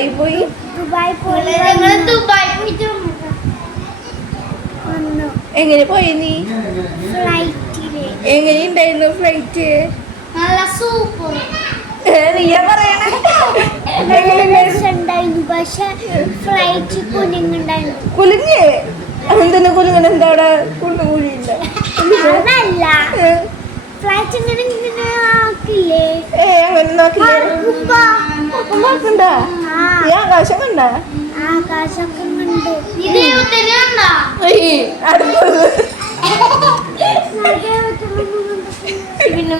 Dubai പോയി എങ്ങനെ പോയി നീ? എങ്ങനെയുണ്ടായിരുന്നു ഫ്ലൈറ്റ്? നീയാ പറയണേ. പക്ഷെ ഫ്ലൈറ്റ് കുലുങ്ങുണ്ടായിരുന്നു. കുലുങ്ങേ? എന്തെന്ന് കുലുങ്ങണ? എന്താ അവിടെ കുലുങ്ങുഴിയില്ല? അതല്ല, ഫ്ലൈറ്റ് ഇങ്ങനെ ഇങ്ങനെ ആക്കില്ലേ? അങ്ങനെ നോക്കില്ലേ? നോക്കണ്ട. നീ ആകാശം കണ്ട? ആകാശമൊക്കെ കണ്ടു. അടുത്തത് പിന്നെ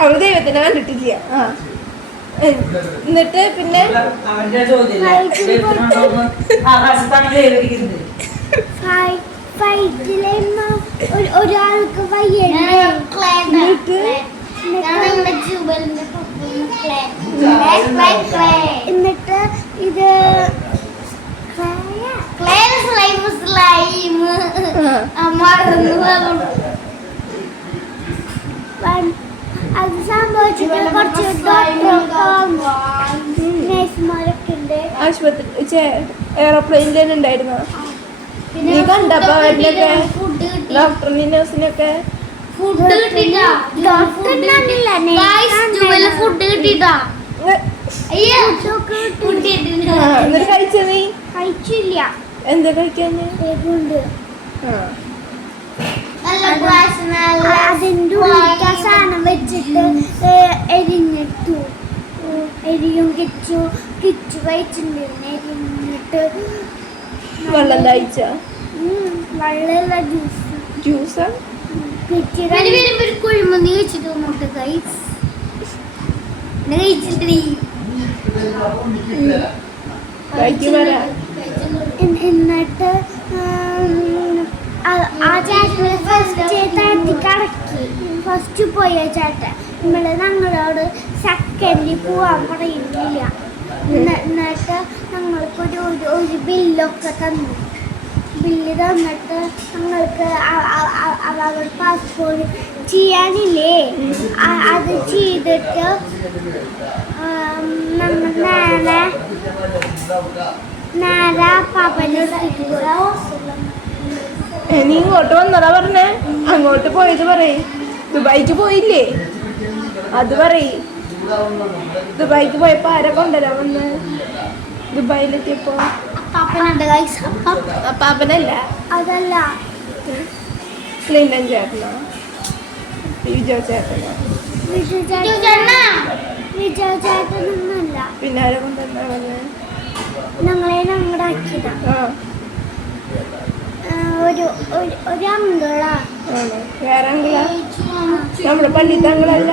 അവൾ ദൈവത്തിനെ കണ്ടിട്ടില്ല. എന്നിട്ട് പിന്നെ ഒരാൾക്ക് വയ്യ. എന്നിട്ട് ഇത് അത് സംഭവിച്ചിട്ട് കുറച്ച് നഴ്സുമാരൊക്കെ ഉണ്ട്. ആശുപത്രി എയർപ്ലെയിനിൽ ഉണ്ടായിരുന്നു. നീ കണ്ടപ്പോ അവരിനൊക്കെ ഡോക്ടറിനെ നഴ്സിനൊക്കെ ഫുഡ് കിട്ടിയില്ല. എന്നിട്ട് കഴിച്ച നീ? കഴിച്ചില്ല. എന്താ കഴിക്കാന്? അതിൻ്റെ ഉള്ളിൽ സാധനം വെച്ചിട്ട് എരിഞ്ഞിട്ടു. എരിയും കിച്ചു കഴിച്ചിട്ടുണ്ടായിരുന്നു. എരിഞ്ഞിട്ട് വെള്ളം കഴിച്ച? വെള്ളമുള്ള ജ്യൂസാ? കുഴിമന്തി കഴിച്ചിട്ട് മുട്ട എന്നിട്ട് ആ ചേട്ടന് ഫസ്റ്റ് പോയ ചേട്ടൻ ഞങ്ങളോട് സെക്കൻഡിൽ പോവാൻ പറയുന്നില്ല. എന്നിട്ട് ഞങ്ങൾക്ക് ഒരു ബില്ലൊക്കെ തന്നു. ബില്ല് തന്നിട്ട് ഞങ്ങൾക്ക് അവരുടെ പാസ്പോർട്ട് ചെയ്യാനില്ലേ, അത് ചെയ്തിട്ട് നേരെ പാപ്പൻ്റെ നീ ഇങ്ങോട്ട് വന്നതാ പറഞ്ഞേ? അങ്ങോട്ട് പോയത് പറയ്. ദുബായിക്ക് പോയില്ലേ? അത് പറയ്. ദുബായിക്ക് പോയപ്പോ ആരെ കൊണ്ടുവരാൻ വന്ന്? ദുബായിലെത്തിയപ്പോ പാപ്പനല്ല, അതല്ല ക്ലീനൻ ചേട്ടനോ? വിജയ ചേട്ടനോ? വിജയ ചേട്ടനൊന്നുമല്ല. പിന്നെ ആരെ കൊണ്ടുവന്നാ വന്ന്? ഞങ്ങളുടെ ആക്കിയതാ. ഒരു അങ്കിളാ. വേറെ അങ്കിളാ? നമ്മുടെ പള്ളിത്തെ അങ്കിളല്ല?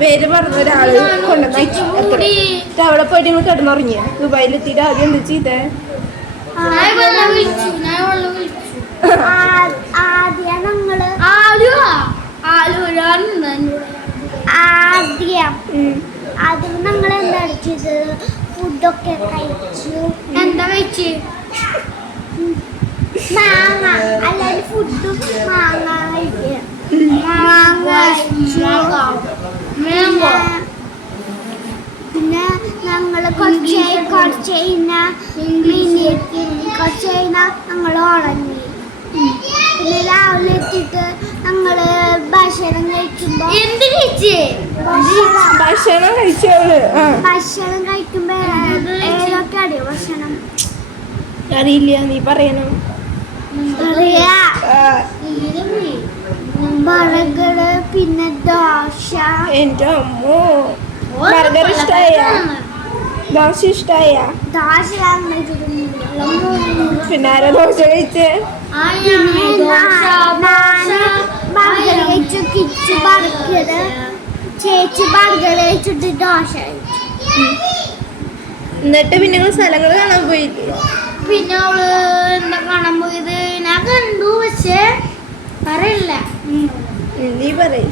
പേര് പറഞ്ഞ ഒരാള് കൊണ്ടുവന്നാക്കി അവിടെ പോയിട്ട് നിങ്ങൾ കിടന്നുറങ്ങിയ? ദുബായിലെത്തിയിട്ട് ആദ്യം എന്ത് ചെയ്തേ? ആദ്യം ഞങ്ങൾ എന്താ ചെയ്തത്? ഫുഡൊക്കെ കഴിച്ചു. എന്താ കഴിച്ച്? മാങ്ങ. അല്ലാതെ ഫുഡും മാങ്ങ കഴിക്കുക. പിന്നെ ഞങ്ങൾ കുറച്ച് ഞങ്ങൾ ഉറങ്ങി. പിന്നെ രാവിലെ എത്തിയിട്ട് ഞങ്ങള് ഭക്ഷണം കഴിക്കുമ്പോ ഭക്ഷണം കഴിച്ചോള്? ഭക്ഷണം കഴിക്കുമ്പോ ഏതൊക്കെ അറിയോ ഭക്ഷണം? അറിയില്ല, നീ പറയണം. ബർഗറ്, പിന്നെ ദോശ. എന്റെ അമ്മോ, ബർഗർ ഇഷ്ടായ? ദോശ ഇഷ്ടായ? ദോശ പിന്നെ ആരാ ദോശ കഴിച്ചേ? ബർഗർ കഴിച്ചു. കിച്ചു ബർഗർ, ചേച്ചി ബർഗർ കഴിച്ചിട്ട് ദോശ കഴിച്ചു. എന്നിട്ട് പിന്നെ നിങ്ങൾ സ്ഥലങ്ങൾ കാണാൻ പോയില്ലേ? പിന്നെ അവള് എന്താ കാണാൻ പോയത്? ഞാൻ കണ്ടു, പക്ഷേ പറയില്ല. നീ പറയ്.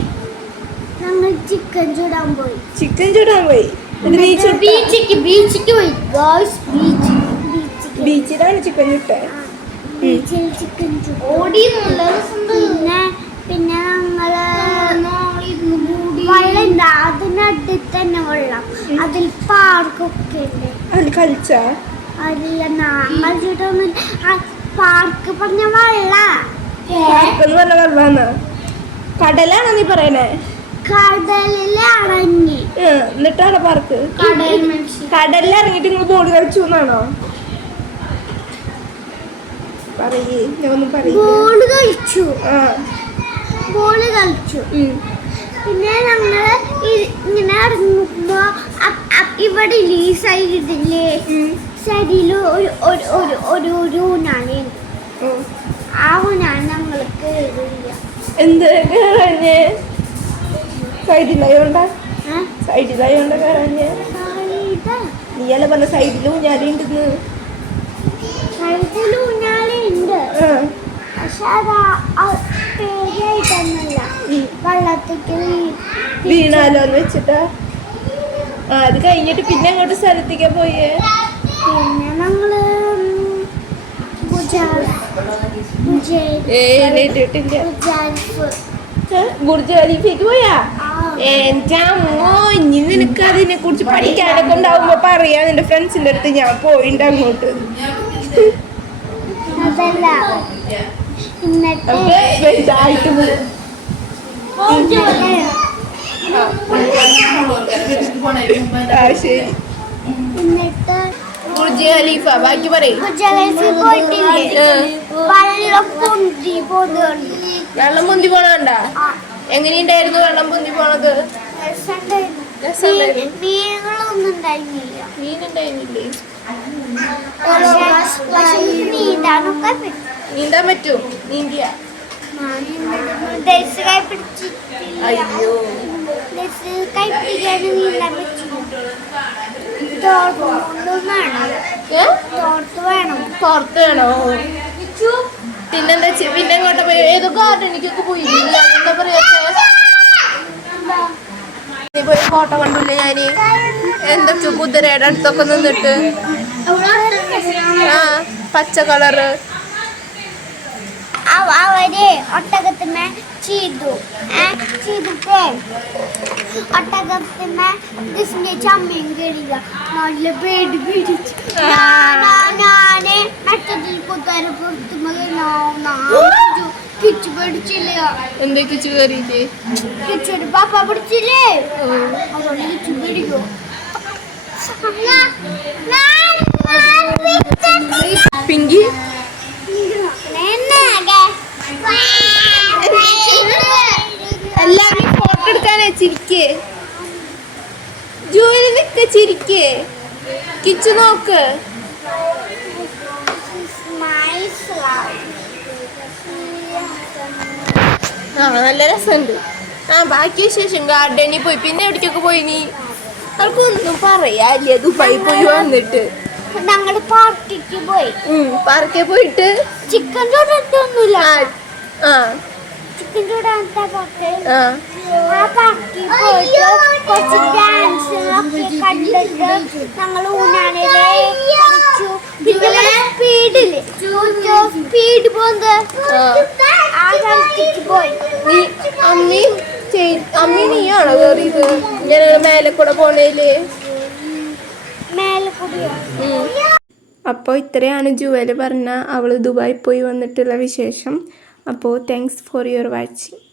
ഞങ്ങൾ ചിക്കൻ ചൂടാൻ പോയി. ചിക്കൻ ചൂടാൻ പോയി? ബീച്ചിക്ക് പോയി. ബീച്ചിലാണ് ചിക്കൻ ചുട്ടേ? ബീച്ചിൽ ചിക്കൻ ഓടി നല്ല പിന്നെ പിന്നെ ഞങ്ങള് വെള്ളം ഉണ്ട് അതിനടുത്ത് തന്നെ വെള്ളം അതിൽ പാർക്കൊക്കെ ഉണ്ട് അതിൽ കളിച്ചാ അല്ല കളിച്ചിട്ടൊന്നും പാർക്ക് പറഞ്ഞ വെള്ള പാർക്കെന്ന് പറഞ്ഞ വെള്ളാന്ന് കടലാണോ നീ പറയണേ കടലിൽ ഇറങ്ങി എന്നിട്ടാണ് പാർക്ക് കടലിൽ ഇറങ്ങിട്ട് നിങ്ങൾ ബോർഡ് കളിച്ചു എന്നാണോ പറയേ ഞാൻ ഒന്നും ബോള് കളിച്ചു ആ ബോള് കളിച്ചു പിന്നെ ഞങ്ങള് ഇങ്ങനെ ഇറങ്ങുമ്പോ ഇവിടെ ഈ സൈഡില് സൈഡില് ഒരു ഊനാലുണ്ട് ആ ഊനാണ് ഞങ്ങൾക്ക് കേറില്ല എന്ത് കേറഞ്ഞ് സൈഡിലായോണ്ടാ സൈഡിലായോണ്ട കേറഞ്ഞ് നീയല്ല പറഞ്ഞ സൈഡില് ഊഞ്ഞാലുണ്ടെന്ന് സൈഡില് ഊഞ്ഞാലുണ്ട് പക്ഷെ അത് പേടിയായിട്ടൊന്നുമില്ല വെള്ളത്തേക്ക് വീണാലോന്ന് വെച്ചിട്ടാ ആ അത് കഴിഞ്ഞിട്ട് പിന്നെ അങ്ങോട്ട് സ്ഥലത്തേക്കാ പോയേ പിന്നെ ഞങ്ങള് ബുർജ് ഖലീഫയ്ക്ക് പോയാ എന്റെ അമ്മോ ഇനി നിനക്ക് അതിനെ കുറിച്ച് പഠിക്കാനൊക്കെ ഉണ്ടാവുമ്പോ പറയാ നിന്റെ ഫ്രണ്ട്സിന്റെ അടുത്ത് ഞാൻ പോയിണ്ട് അങ്ങോട്ട് അതല്ല എന്നിട്ട് വലുതായിട്ട് ആ ശരി എന്നിട്ട് ബുർജ് ഖലീഫ ബാക്കി പറയും വെള്ളം പൊന്തി പോണണ്ട എങ്ങനെയുണ്ടായിരുന്നു വെള്ളം പൊന്തി പോണത് മീനുണ്ടായിരുന്നില്ലേ നീന്താൻ പറ്റൂ നീന്തിയ അയ്യോ പുറത്ത് വേണോ പിന്നെന്താ പിന്നെ എങ്ങോട്ടാ പോയി ഏതോ ഗാർഡനിക്കൊക്കെ പോയി എന്താ പറയാ നീ പോയി ഫോട്ടോ കണ്ടില്ലേ ഞാന് എന്തൊക്കെ കുതിരയുടെ അടുത്തൊക്കെ നിന്നിട്ട് ആ പച്ച കളറ് അവര് ഒട്ടകത്തിമേ ചെയ്തു ചെയ്തിട്ട് ഒട്ടകത്തിമേ ഇതിന്റെ ചമ്മയും കഴിയുക നല്ല പേടി പിടിച്ചു ഞാന് മറ്റതിൽ കുത്താര പുറത്തു കിച്ചു പിടിച്ചില്ല എന്താ കിച്ചു കയറിയില്ലേ കിച്ചൊരു പാപ്പ പിടിച്ചില്ലേ അതുകൊണ്ട് കിച്ചു പിടിക്കോ പിങ്കി എല്ലാവരും ഫോട്ടോ എടുക്കാനാ ചിരിക്കേ ജോലി നിക്ക ചിരിക്കേ കിച്ചു നോക്ക് ആ നല്ല രസമുണ്ട് ആ ബാക്കി വിശേഷം ഗാർഡനിൽ പോയി പിന്നെ എവിടേക്കൊക്കെ പോയി നീ അവർക്കൊന്നും പറയാല്ലേ ദുബായി പോയി വന്നിട്ട് ഞങ്ങള് പാർക്കിക്ക് പോയി പാർക്കിൽ പോയിട്ട് ചിക്കൻ ചൂടൊന്നുമില്ല ആ ചിക്കൻ ചൂടാത്ത ആ പാർക്കിൽ പോയിട്ട് കുറച്ച് ഡാൻസുകളൊക്കെ കണ്ടിട്ട് ഞങ്ങൾ ഊനാനിലെ കളിച്ചു പിന്നെ സ്പീഡ് പോകുന്നത് ആ സ്ഥലത്തേക്ക് പോയി അമ്മി നീയാണോ കയറിയത് ഞാൻ മേലെ കൂടെ പോണേല് മേലെ കൂടിയോ അപ്പോൾ ഇത്രയാണ് ജുവൽ പറഞ്ഞ അവൾ ദുബായി പോയി വന്നിട്ടുള്ള വിശേഷം അപ്പോൾ താങ്ക്സ് ഫോർ യുവർ വാച്ചിങ്